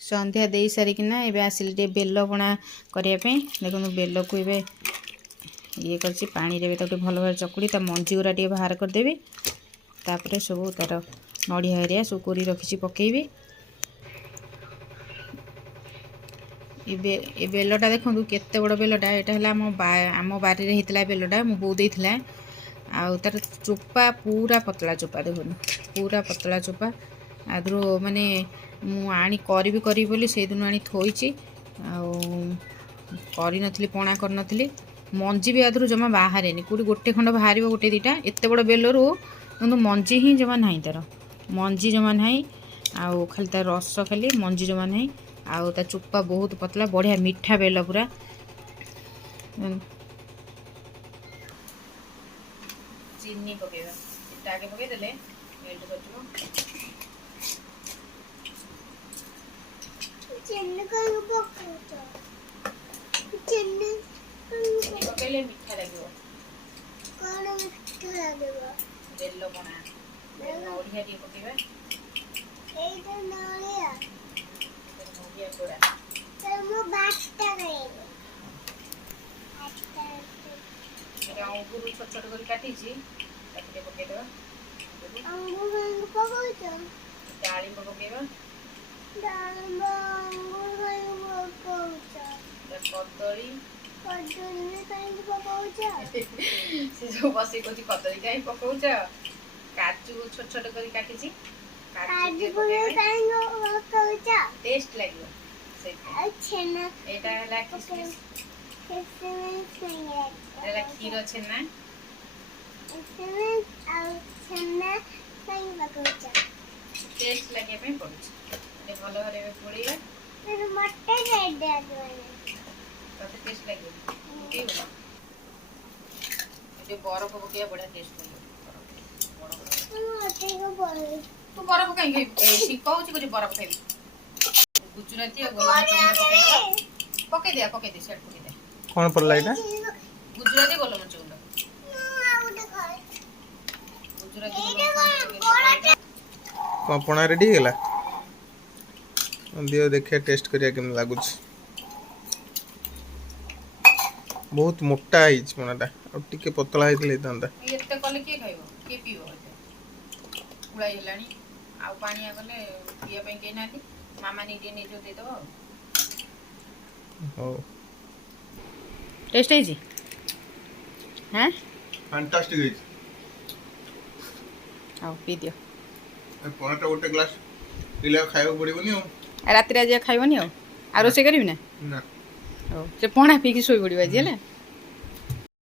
सन्ध्या दे सारिकिना एबे आसिली टे बेल पणा करने देखो बेल को ये ये कर पानी रे भल भाव चकुड़ी ता मंजी गुरा टे बाहर करदेवी तापर सब तार नड़िया हरिया सब कोरी रखी पकेबी ए बेलटा देखो केते बड़ बेलटा यहाँ आम बारी होता बेलटा मो बो देता आउ तार चोपा पूरा पतला चोपा देखो पूरा पतला चोपा आदर माने करी बोली से दिन आनी थोची आती पणा कर मंजी भी आदर जमा बाहर कौटी गोटे खंड बाहर गोटे दीटा एत बड़ बेलू कि मंजी ही जमा ना तार मंजी जमा ना आउ खाली तार रस खाली मंजी जमा ना आउ ता चोपा बहुत पतला बढ़िया मीठा बेल पूरा चीनी पकेबा आगे पकईदे मेल्ट पकईले मीठा लगे बेल पणा नड़िया टे पकेबा अंगूर छोट छोट कर काटी पकईदे डालिंब पकेबा कदली से जो बस कदली कहीं पकाउच काजू छोट छोट कर काटी टेस्ट लगे क्षीर छेना टेस्ट लगे पड़े भल भाव पोड़ा टेस्ट लगे बरफ पकड़ा बढ़िया टेस्ट लगे तू बरफ कहीं कहूँ बरफ खाई गुजराती पकई दे कौन पड़ला एटा गुजराती गोलमरिच गुजराती कौन पणा रेडी गला दियो देखिए टेस्ट करिया केम लागुच बहुत मोटा है पणाटा आ टिके पतला हेतले तांदा एते कले के खाइबो के पीबो एते उड़ाई हेलानी आ पानी गले पिया पे के नाती मामा नी जो दे दो हो टेस्ट है जी हैं फैंटास्टिक है आओ पी दियो पणाटा गोटे ग्लास पिला खाइबो पड़िबोनी हो रात रे आज खाइबोनी हो आ रोसे करबी ना ना हो से पणा पी के सोई पड़िबा जी हला